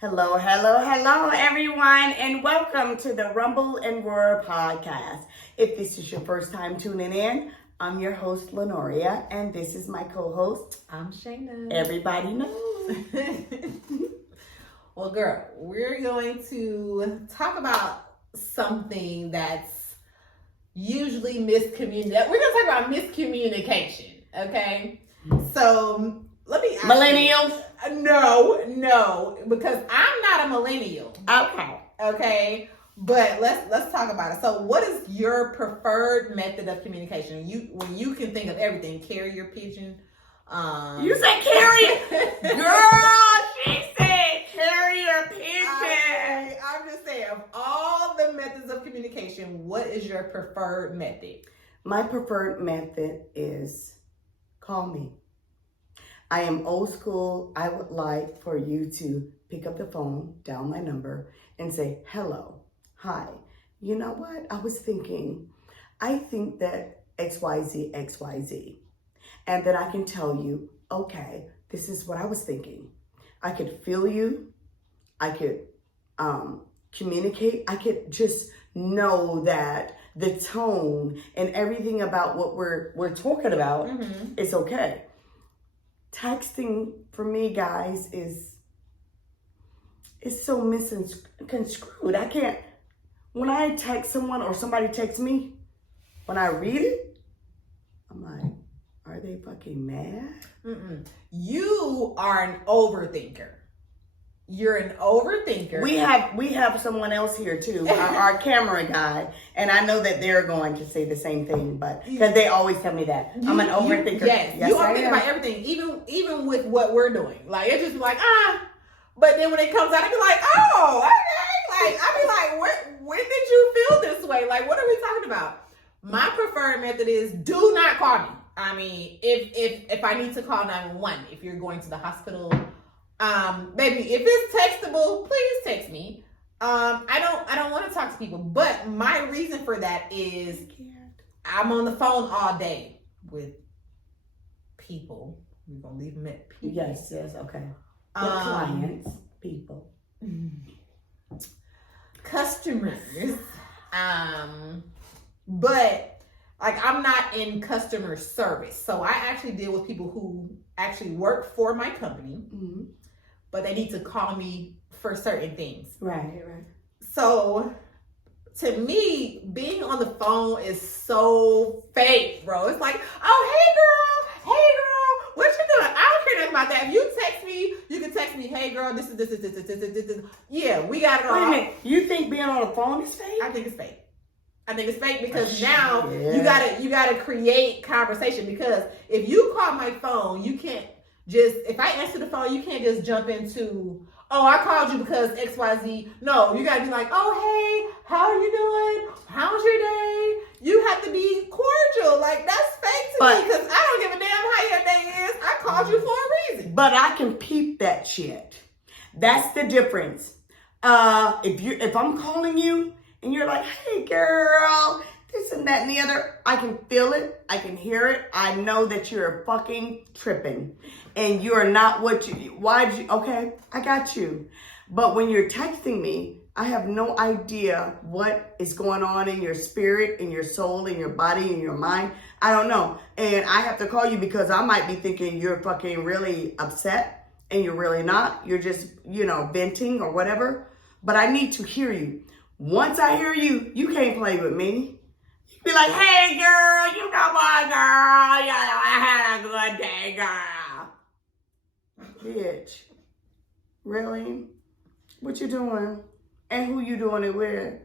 Hello, hello, hello, everyone, and welcome to the Rumble and Roar podcast. If this is your first time tuning in, I'm your host, Lenoria, and this is my co-host. I'm Shayna. Everybody knows. Well, girl, we're going to talk about something that's usually miscommunicated. We're going to talk about miscommunication, okay? So, let me ask Millennials? No, because I'm not a millennial. Okay. But let's talk about it. So, what is your preferred method of communication? When you can think of everything, carrier pigeon. You said carrier, girl. She said carrier pigeon. I'm just saying, of all the methods of communication, what is your preferred method? My preferred method is call me. I am old school. I would like for you to pick up the phone, dial my number, and say, hello, hi. You know what? I was thinking, I think that XYZ. And then I can tell you, okay, this is what I was thinking. I could feel you. I could communicate. I could just know that the tone and everything about what we're talking about is okay. Texting for me, guys, is so misconstrued. I can't, when I text someone or somebody texts me, when I read it, I'm like, are they fucking mad? You are an overthinker. You're an overthinker. We have someone else here too, our camera guy, and I know that they're going to say the same thing, but because they always tell me that I'm an overthinker. Yes, you overthink about everything, even with what we're doing. Like it's just like but then when it comes out, I be like, oh, okay. Like I be like, when did you feel this way? Like what are we talking about? My preferred method is do not call me. I mean, if I need to call 911, if you're going to the hospital. Baby, if it's textable, please text me. I don't want to talk to people, but my reason for that is I'm on the phone all day with people. We're gonna leave them at people. Yes, okay. Clients, people, customers. But like I'm not in customer service, so I actually deal with people who actually work for my company. But they need to call me for certain things. Right. So, to me, being on the phone is so fake, bro. It's like, oh, hey, girl, what you doing? I don't care nothing about that. If you text me, you can text me, hey, girl, this. Yeah, we got it all. Wait a minute. You think being on the phone is fake? I think it's fake because now you gotta create conversation, because if you call my phone, you can't just, if I answer the phone, you can't just jump into, oh, I called you because XYZ. No, you gotta be like, oh, hey, how are you doing? How's your day? You have to be cordial. Like, that's fake to me because I don't give a damn how your day is. I called you for a reason. But I can peep that shit. That's the difference. If I'm calling you and you're like, hey, girl, this and that and the other, I can feel it. I can hear it. I know that you're fucking tripping. And you're not okay, I got you. But when you're texting me, I have no idea what is going on in your spirit, in your soul, in your body, in your mind. I don't know. And I have to call you because I might be thinking you're fucking really upset and you're really not. You're just, venting or whatever. But I need to hear you. Once I hear you, you can't play with me. You be like, hey, girl, you know what, girl? I had a good day, girl. Bitch, really? What you doing? And who you doing it with?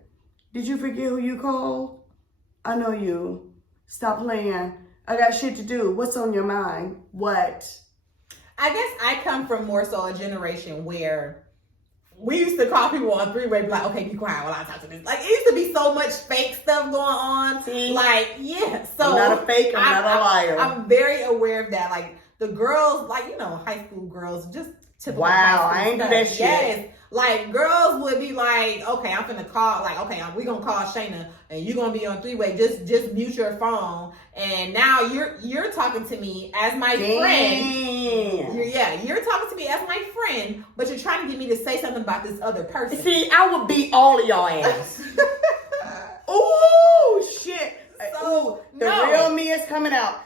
Did you forget who you called? I know you. Stop playing. I got shit to do. What's on your mind? What? I guess I come from more so a generation where we used to call people on three-way, be like, okay, be quiet while I talk to this. Like, it used to be so much fake stuff going on. See? Like, yeah. So I'm not a fake, I'm not a liar. I'm very aware of that. Like, the girls, like, high school girls, just typical Wow, high school I ain't do stuff. that shit. Yes. Like, girls would be like, okay, I'm finna call, like, okay, we gonna call Shayna, and you're gonna be on three-way, just mute your phone, and now you're talking to me as my friend. You're talking to me as my friend, but you're trying to get me to say something about this other person. See, I would beat all of y'all ass. Ooh, shit. So, the real me is coming out.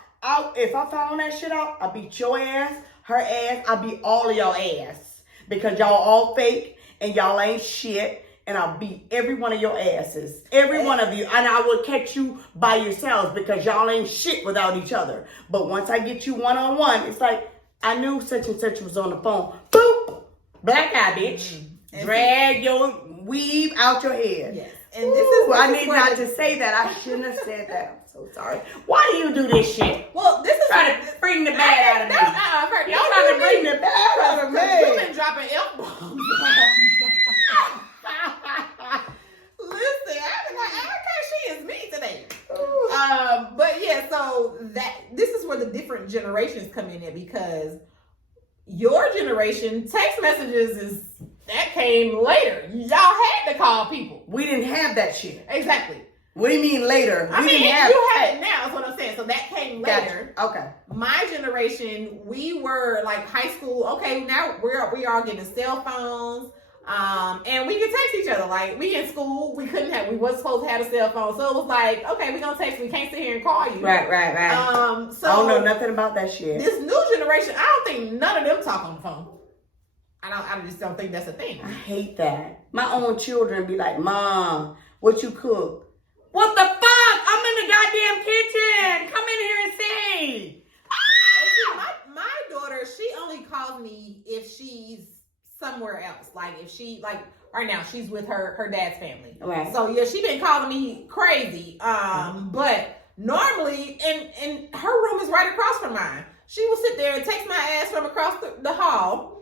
If I found that shit out, I'll beat your ass, her ass, I'll beat all of y'all ass. Because y'all all fake and y'all ain't shit. And I'll beat every one of your asses. Every one of you. And I will catch you by yourselves because y'all ain't shit without each other. But once I get you one-on-one, it's like, I knew such and such was on the phone. Boop! Black eye, bitch. Drag your weave out your head. Yes. And this is I need not to say that. I shouldn't have said that. I'm so sorry. Why do you do this shit? Well, this is trying to bring the bad out of me. Y'all trying to bring the bad out of me. You've been dropping F-bombs. Listen, she is me today. But yeah, so this is where the different generations come in because your generation, text messages that came later. Y'all had to call people. We didn't have that shit. Exactly. What do you mean later? I mean, you have it now, is what I'm saying. So that came later. Gotcha. Okay. My generation, we were like high school. Okay, now we are getting cell phones. And we can text each other. Like, we in school, we wasn't supposed to have a cell phone. So it was like, okay, we gonna text, we can't sit here and call you. Right. So I don't know nothing about that shit. This new generation, I don't think none of them talk on the phone. I just don't think that's a thing. I hate that. My own children be like, Mom, what you cook? What the fuck? I'm in the goddamn kitchen. Come in here and see. My daughter, she only calls me if she's somewhere else. Like if she, like right now, she's with her dad's family. Right. So yeah, she been calling me crazy. But normally, and her room is right across from mine. She will sit there and text my ass from across the hall.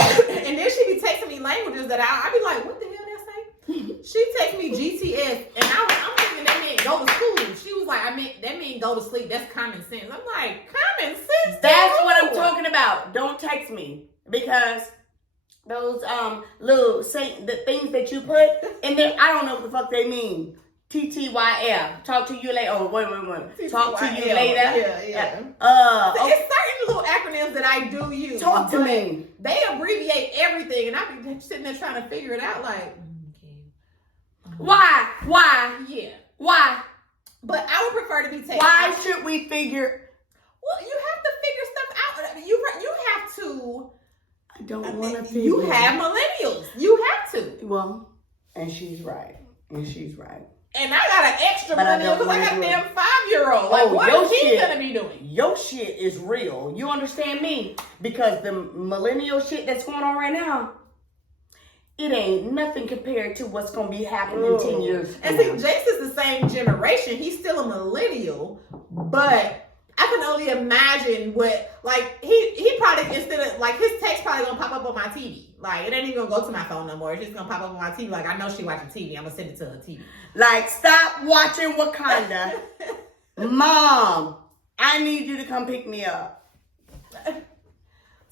And then she be texting me languages that I be like, what the hell did I say? She text me GTS, and I'm thinking that meant go to school. She was like, that mean go to sleep. That's common sense. I'm like, common sense? That's what I'm talking about. Don't text me because those little the things that you put in there, I don't know what the fuck they mean. TTYL. Talk to you later. Oh, wait. Talk to you later. Yeah. It's certain little acronyms that I do use. Talk to me. They abbreviate everything, and I be sitting there trying to figure it out. Like, okay. Why? Yeah. Why? But I would prefer to be taken. Why should we figure? Well, you have to figure stuff out. You have to. I don't want to figure. You have millennials. You have to. Well, and she's right. And I got an extra millennial because I got a damn 5-year-old. Like, what is she gonna be doing? Your shit is real. You understand me? Because the millennial shit that's going on right now, it ain't nothing compared to what's gonna be happening in 10 years. And see, Jace is the same generation. He's still a millennial, but I can only imagine what, like, he probably, instead of, like, his text probably gonna pop up on my TV. Like, it ain't even gonna go to my phone no more. It's just gonna pop up on my TV. Like, I know she watching TV. I'm gonna send it to her TV. Like, stop watching Wakanda. Mom, I need you to come pick me up.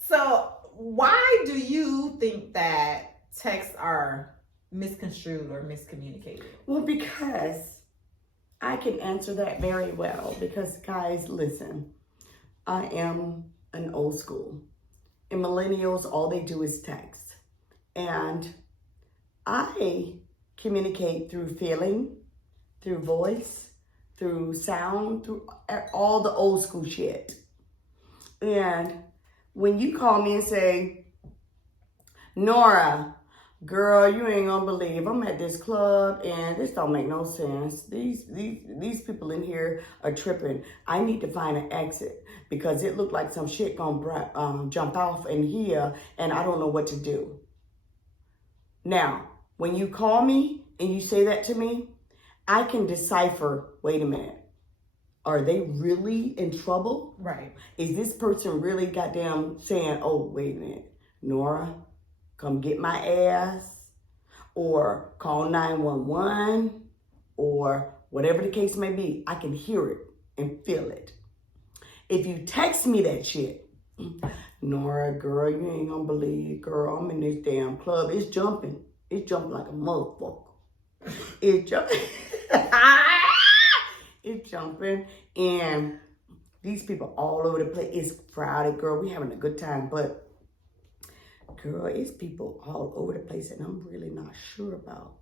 So, why do you think that texts are misconstrued or miscommunicated? Well, because I can answer that very well. Because, guys, listen, I am an old school. And millennials, all they do is text. And I communicate through feeling, through voice, through sound, through all the old school shit. And when you call me and say, Nora, girl, you ain't gonna believe I'm at this club and this don't make no sense. These people in here are tripping. I need to find an exit because it looked like some shit gonna jump off in here and I don't know what to do. Now, when you call me and you say that to me, I can decipher, wait a minute, are they really in trouble? Right. Is this person really goddamn saying, oh, wait a minute, Nora, come get my ass, or call 911, or whatever the case may be. I can hear it and feel it. If you text me that shit, Nora, girl, you ain't gonna believe, girl. I'm in this damn club. It's jumping. It's jumping like a motherfucker. It's jumping. It's jumping. And these people all over the place. It's crowded, girl. We having a good time. But, girl, it's people all over the place. And I'm really not sure about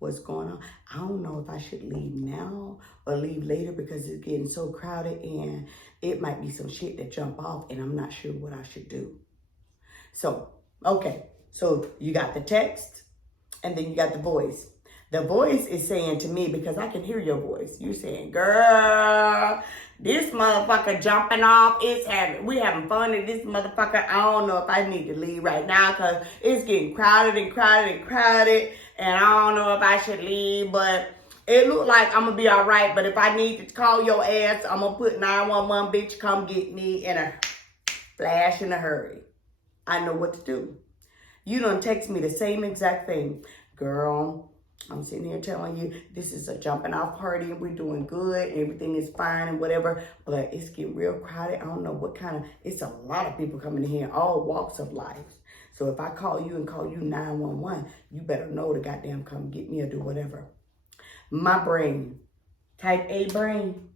what's going on. I don't know if I should leave now or leave later because it's getting so crowded and it might be some shit that jump off and I'm not sure what I should do. So, okay. So you got the text and then you got the voice. The voice is saying to me, because I can hear your voice, you're saying, girl, this motherfucker jumping off, we having fun and this motherfucker, I don't know if I need to leave right now because it's getting crowded and crowded and crowded. And I don't know if I should leave, but it look like I'm going to be all right. But if I need to call your ass, I'm going to put 911, bitch, come get me in a flash in a hurry. I know what to do. You done text me the same exact thing. Girl, I'm sitting here telling you this is a jumping off party and we're doing good. Everything is fine and whatever. But it's getting real crowded. I don't know what kind of, it's a lot of people coming in here, all walks of life. So if I call you and call you 911, you better know to goddamn come get me or do whatever. My brain, type A brain,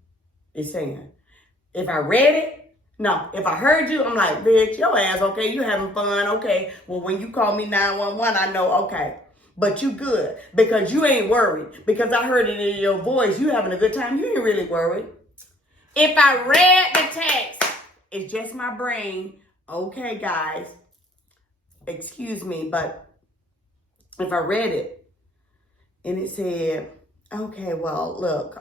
is saying, if I read it, no, if I heard you, I'm like, bitch, your ass, okay, you having fun, okay. Well, when you call me 911, I know, okay. But you good, because you ain't worried. Because I heard it in your voice, you having a good time, you ain't really worried. If I read the text, it's just my brain, okay, guys. Excuse me, but if I read it and it said, okay, well, look,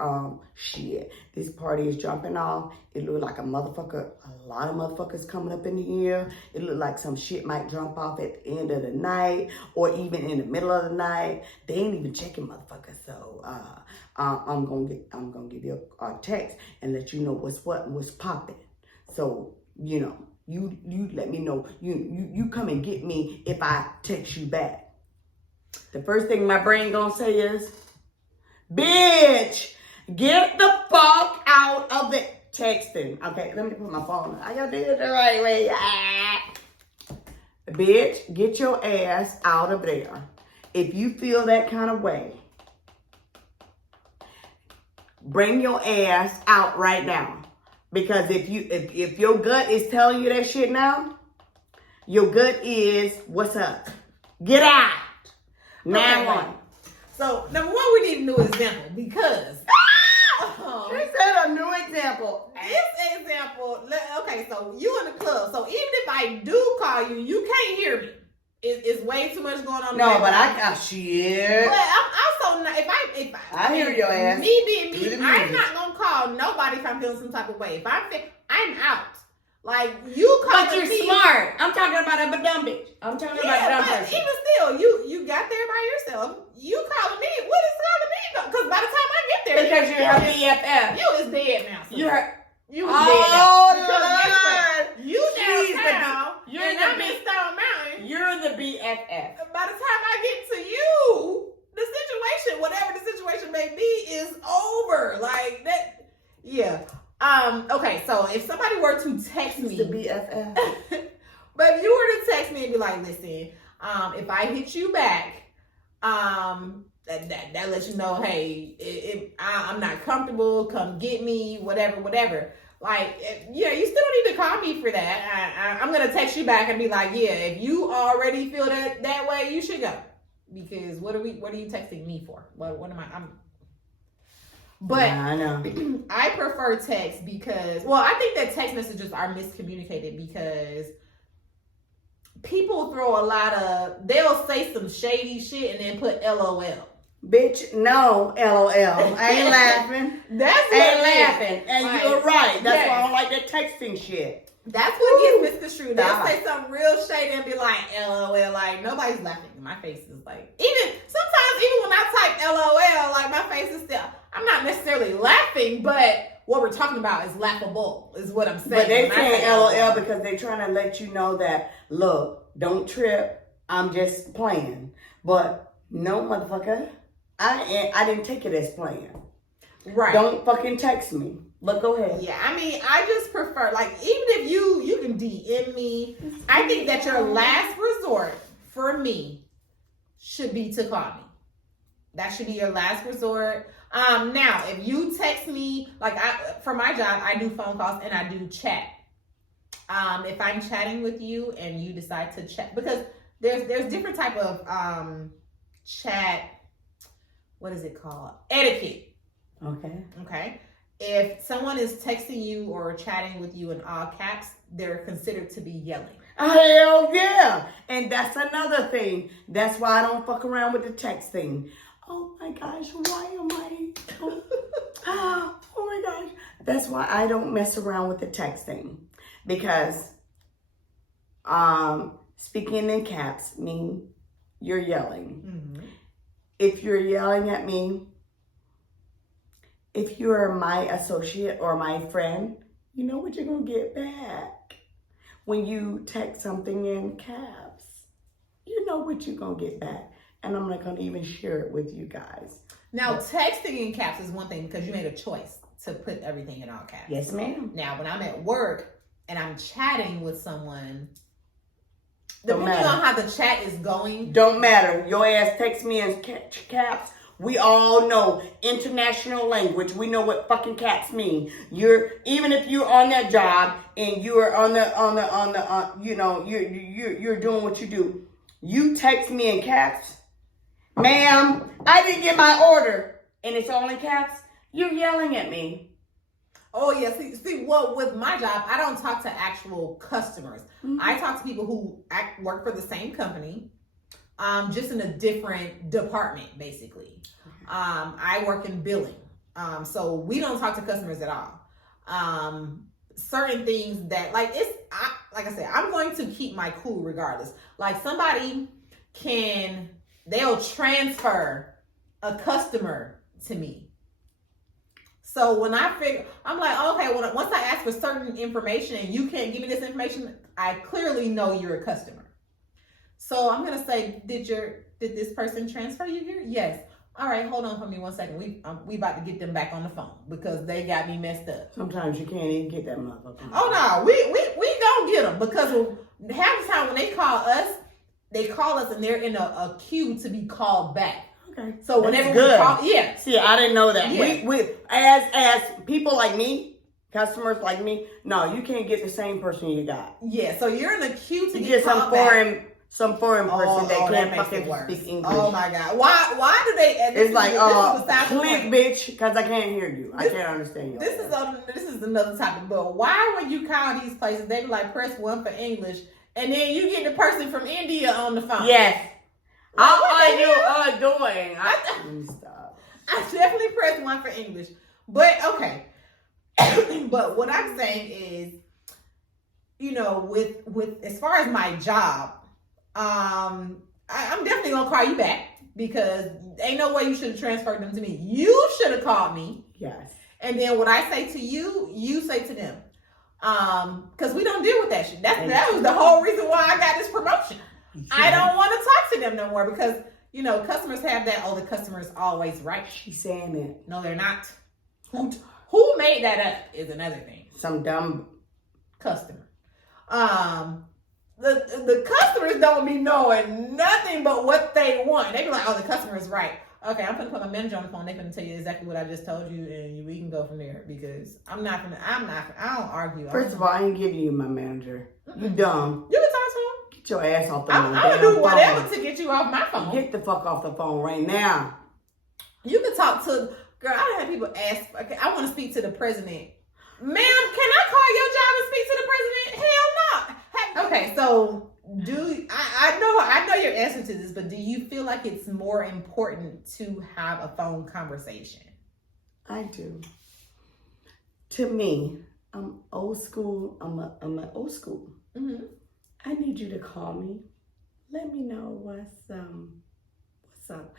shit, this party is jumping off. It looked like a lot of motherfuckers coming up in here. It looked like some shit might jump off at the end of the night or even in the middle of the night. They ain't even checking motherfuckers. So, I'm gonna give you a text and let you know what's what and what's popping. So, you know. You let me know. You come and get me if I text you back. The first thing my brain gonna say is, bitch, get the fuck out of the texting. Okay, let me put my phone on. I gotta do it the right way. Bitch, get your ass out of there. If you feel that kind of way, bring your ass out right now. Because if your gut is telling you that shit now, your gut is, what's up? Get out. Now on. So, number one, we need a new example because... She said a new example. This example, okay, so you in the club. So, even if I do call you, you can't hear me. It's way too much going on. No, but I got shit. But I'm also not, if I hear your ass. Me being me, I'm not gonna call nobody if I'm feeling some type of way. If I'm out. Like, you calling me. But you're smart. I'm talking about a dumb bitch. I'm talking about a dumb person. Even still, you got there by yourself. You calling me. What is calling me? Because by the time I get there. Because you're her BFF. You is dead now. So. You was dead now. Lord. You downtown. You're and I'm in Stone Mountain. You're the BFF. By the time I get to you, the situation, whatever the situation may be, is over. Like that. Yeah. Okay, so if somebody were to text me, the BFF. but if you were to text me and be like, listen, if I hit you back, that lets you know, hey, I'm not comfortable, come get me, whatever. Like, yeah, you still don't need to call me for that. I'm gonna text you back and be like, yeah, if you already feel that way, you should go. Because what are you texting me for? What am I? But yeah, I know. I prefer text because, well, I think that text messages are miscommunicated because people throw they'll say some shady shit and then put LOL. Bitch, no, LOL. I ain't laughing. That's ain't laughing. And like, you're right. That's why I don't like that texting shit. That's what gets misconstrued. They'll say something real shady and be like, LOL. Like, nobody's laughing. My face is like, sometimes when I type LOL, like, my face is still, I'm not necessarily laughing, but what we're talking about is laughable, is what I'm saying. But they saying LOL because they're trying to let you know that, look, don't trip. I'm just playing. But no, motherfucker, I didn't take it as playing. Right. Don't fucking text me. But go ahead. Yeah, I mean, I just prefer, like, even if you can DM me, I think that your last resort for me should be to call me. That should be your last resort. Now, if you text me, like for my job, I do phone calls and I do chat. If I'm chatting with you and you decide to chat, because there's different type of chat. What is it called? Etiquette. Okay. If someone is texting you or chatting with you in all caps, they're considered to be yelling. Hell yeah. And that's another thing. That's why I don't fuck around with the text thing. Oh my gosh, why am I? Oh my gosh. That's why I don't mess around with the texting. Because speaking in caps mean you're yelling. Mm-hmm. If you're yelling at me, if you're my associate or my friend, you know what you're going to get back. When you text something in caps, you know what you're going to get back. And I'm not going to even share it with you guys. Now, texting in caps is one thing because you made a choice to put everything in all caps. Yes, ma'am. Now, when I'm at work and I'm chatting with someone, Don't depending matter. on how the chat is going. Don't matter. Your ass text me in caps. We all know international language. We know what fucking caps mean. Even if you're on that job and you're you're doing what you do. You text me in caps, ma'am. I didn't get my order, and it's all in caps. You're yelling at me. Oh yeah. See, well, with my job, I don't talk to actual customers. Mm-hmm. I talk to people who work for the same company, just in a different department, basically. I work in billing, so we don't talk to customers at all. Certain things that, like I said, I'm going to keep my cool regardless. Like somebody they'll transfer a customer to me. So when I'm like, okay, once I ask for certain information and you can't give me this information, I clearly know you're a customer. So I'm gonna say, did this person transfer you here? Yes. All right, hold on for me 1 second. We about to get them back on the phone because they got me messed up. Sometimes you can't even get that motherfucker. Oh no, we gonna get them because half the time when they call us and they're in a queue to be called back. Okay. So whenever we call, yeah. See, I didn't know that. Yeah. We as people like me, customers like me, no, you can't get the same person you got. Yeah, so you're in a queue to You get get called back. some foreign person that can't makes fucking it worse. speak English. Oh my god. Why do they It's like, click, click, bitch, because I can't hear you. I can't understand you. This is another topic, but why when you call these places, they be like, press 1 for English, and then you get the person from India on the phone. Yes. What are the you hell? doing? Stop. I definitely press 1 for English. But okay. But what I'm saying is, with as far as my job, I'm definitely gonna call you back because ain't no way you should have transferred them to me. You should have called me. Yes. And then what I say to you, you say to them. Because we don't deal with that shit. That was the whole reason why I got this promotion. I don't want to talk to them no more because, customers have that, the customer's always right. She's saying it. No, they're not. Who made that up is another thing. Some dumb customer. The customers don't be knowing nothing but what they want. They be like, the customer is right. Okay, I'm gonna put my manager on the phone. They're gonna tell you exactly what I just told you, and we can go from there. Because I don't argue. First of all, I ain't giving you my manager. You dumb. You can talk to him. Get your ass off the phone. I'm gonna do whatever to get you off my phone. Get the fuck off the phone right now. You can talk to, girl, I had people ask, okay, I want to speak to the president. Ma'am, can I call your job and speak to the president? Hell no. Okay, so I know your answer to this, but do you feel like it's more important to have a phone conversation? I do. To me, I'm old school. I'm an old school. Mm-hmm. I need you to call me. Let me know what's up.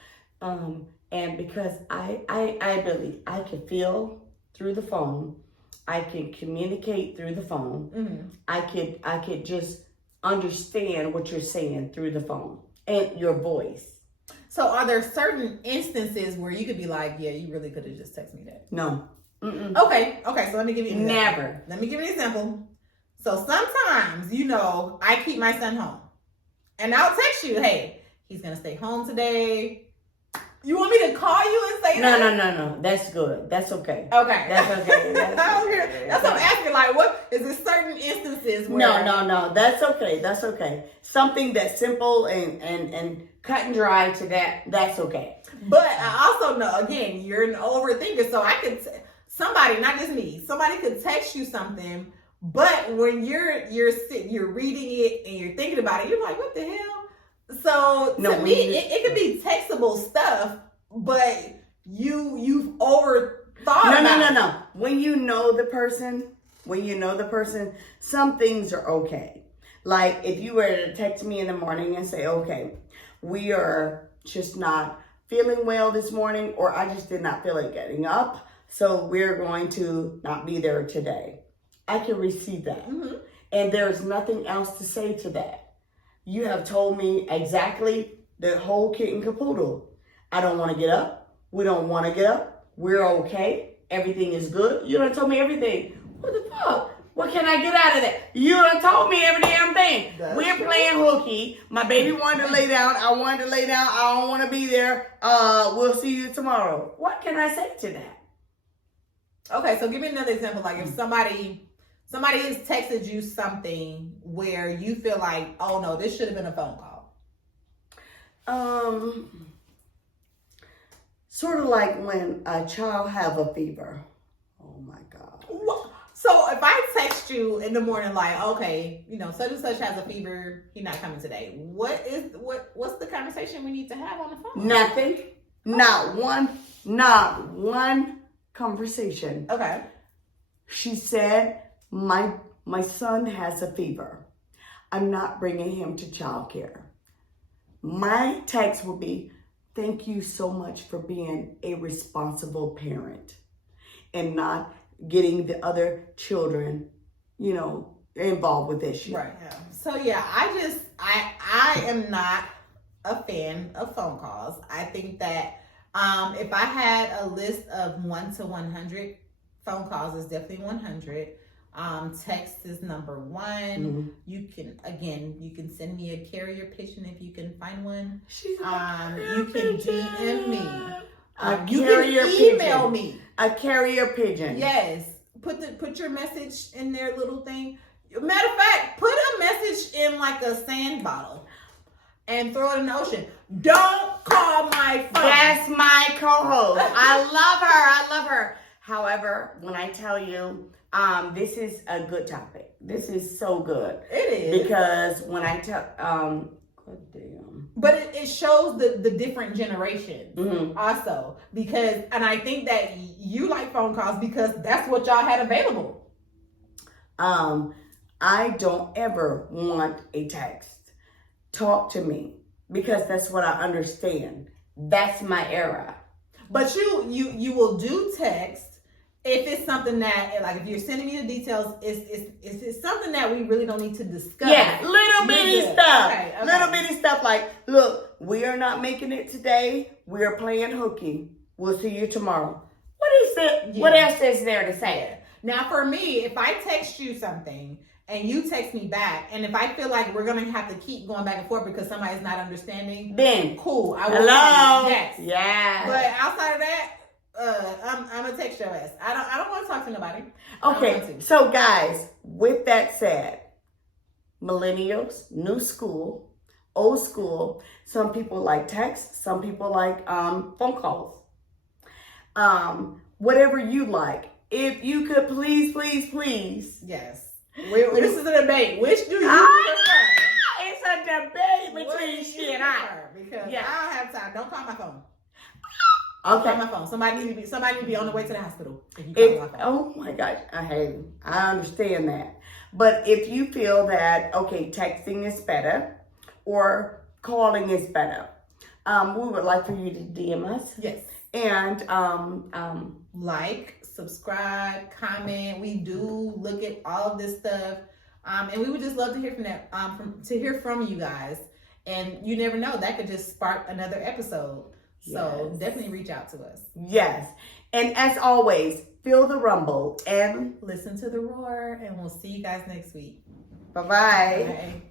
And because I believe I can feel through the phone. I can communicate through the phone. Mm-hmm. I could just understand what you're saying through the phone and your voice. So are there certain instances where you could be like, yeah, you really could have just texted me that? No. Mm-mm. Okay, so let me give you an example. Never. Let me give you an example. So sometimes, you know, I keep my son home. And I'll text you, hey, he's going to stay home today. You want me to call you and say that? No. That's good. That's okay. Okay. That's okay. That's what I'm asking. Like, what is there certain instances where... No. That's okay. That's okay. Something that's simple and cut and dry to that, that's okay. But I also know, again, you're an overthinker. So I could... somebody, not just me, somebody could text you something, but when you're reading it and you're thinking about it, you're like, what the hell? So to me, it could be textable stuff, but you've overthought. No. When you know the person, some things are okay. Like if you were to text me in the morning and say, okay, we are just not feeling well this morning, or I just did not feel like getting up, so we're going to not be there today. I can receive that. Mm-hmm. And there's nothing else to say to that. You have told me exactly the whole kit and caboodle. I don't want to get up. We don't want to get up. We're okay. Everything is good. You done told me everything. What the fuck? What can I get out of that? You done told me every damn thing. We're playing hooky. My baby wanted to lay down. I wanted to lay down. I don't want to be there. We'll see you tomorrow. What can I say to that? Okay, so give me another example. Like if somebody has texted you something where you feel like, oh no, this should have been a phone call. Sort of like when a child have a fever. Oh my God. So if I text you in the morning like, okay, you know, such and such has a fever, he's not coming today. What's the conversation we need to have on the phone? Nothing. Not one conversation. Okay. She said, my son has a fever. I'm not bringing him to childcare. My text will be, thank you so much for being a responsible parent and not getting the other children, you know, involved with this shit. Right. Yeah. So yeah, I am not a fan of phone calls. I think that if I had a list of 1 to 100, phone calls is definitely 100. Text is number 1. Mm-hmm. You can send me a carrier pigeon if you can find one. You can DM me. You can email me. A carrier pigeon. Yes. Put your message in their little thing. Matter of fact, put a message in like a sand bottle and throw it in the ocean. Don't call my phone. That's my co-host. I love her. However, when I tell you, this is a good topic. This is so good. It is. Because when I tell, but it shows the different generations also. Because, and I think that you like phone calls because that's what y'all had available. I don't ever want a text. Talk to me because that's what I understand. That's my era. But you will do text if it's something that, like, if you're sending me the details, it's something that we really don't need to discuss. Yeah, little bitty stuff. Okay. Little bitty stuff like, look, we are not making it today. We are playing hooky. We'll see you tomorrow. What is it? Yeah. What else is there to say? Now, for me, if I text you something and you text me back, and if I feel like we're going to have to keep going back and forth because somebody's not understanding, then cool. I will. Hello. Yes. Yeah. But outside of that, I'm gonna text your ass. I don't want to talk to nobody. Okay. So guys, with that said, millennials, new school, old school. Some people like text. Some people like phone calls. Whatever you like. If you could please. Yes. This is a debate. Which do you prefer? It's a debate between shit. Because I don't have time. Don't call my phone. Okay. Call my phone. Somebody need to be on the way to the hospital. Oh my gosh. I understand that. But if you feel that, okay, texting is better or calling is better, we would like for you to DM us. Yes. And like, subscribe, comment. We do look at all of this stuff. And we would just love to hear from that, to hear from you guys. And you never know, that could just spark another episode. So definitely reach out to us. Yes. And as always, feel the rumble, and listen to the roar, and we'll see you guys next week. bye-bye. Bye.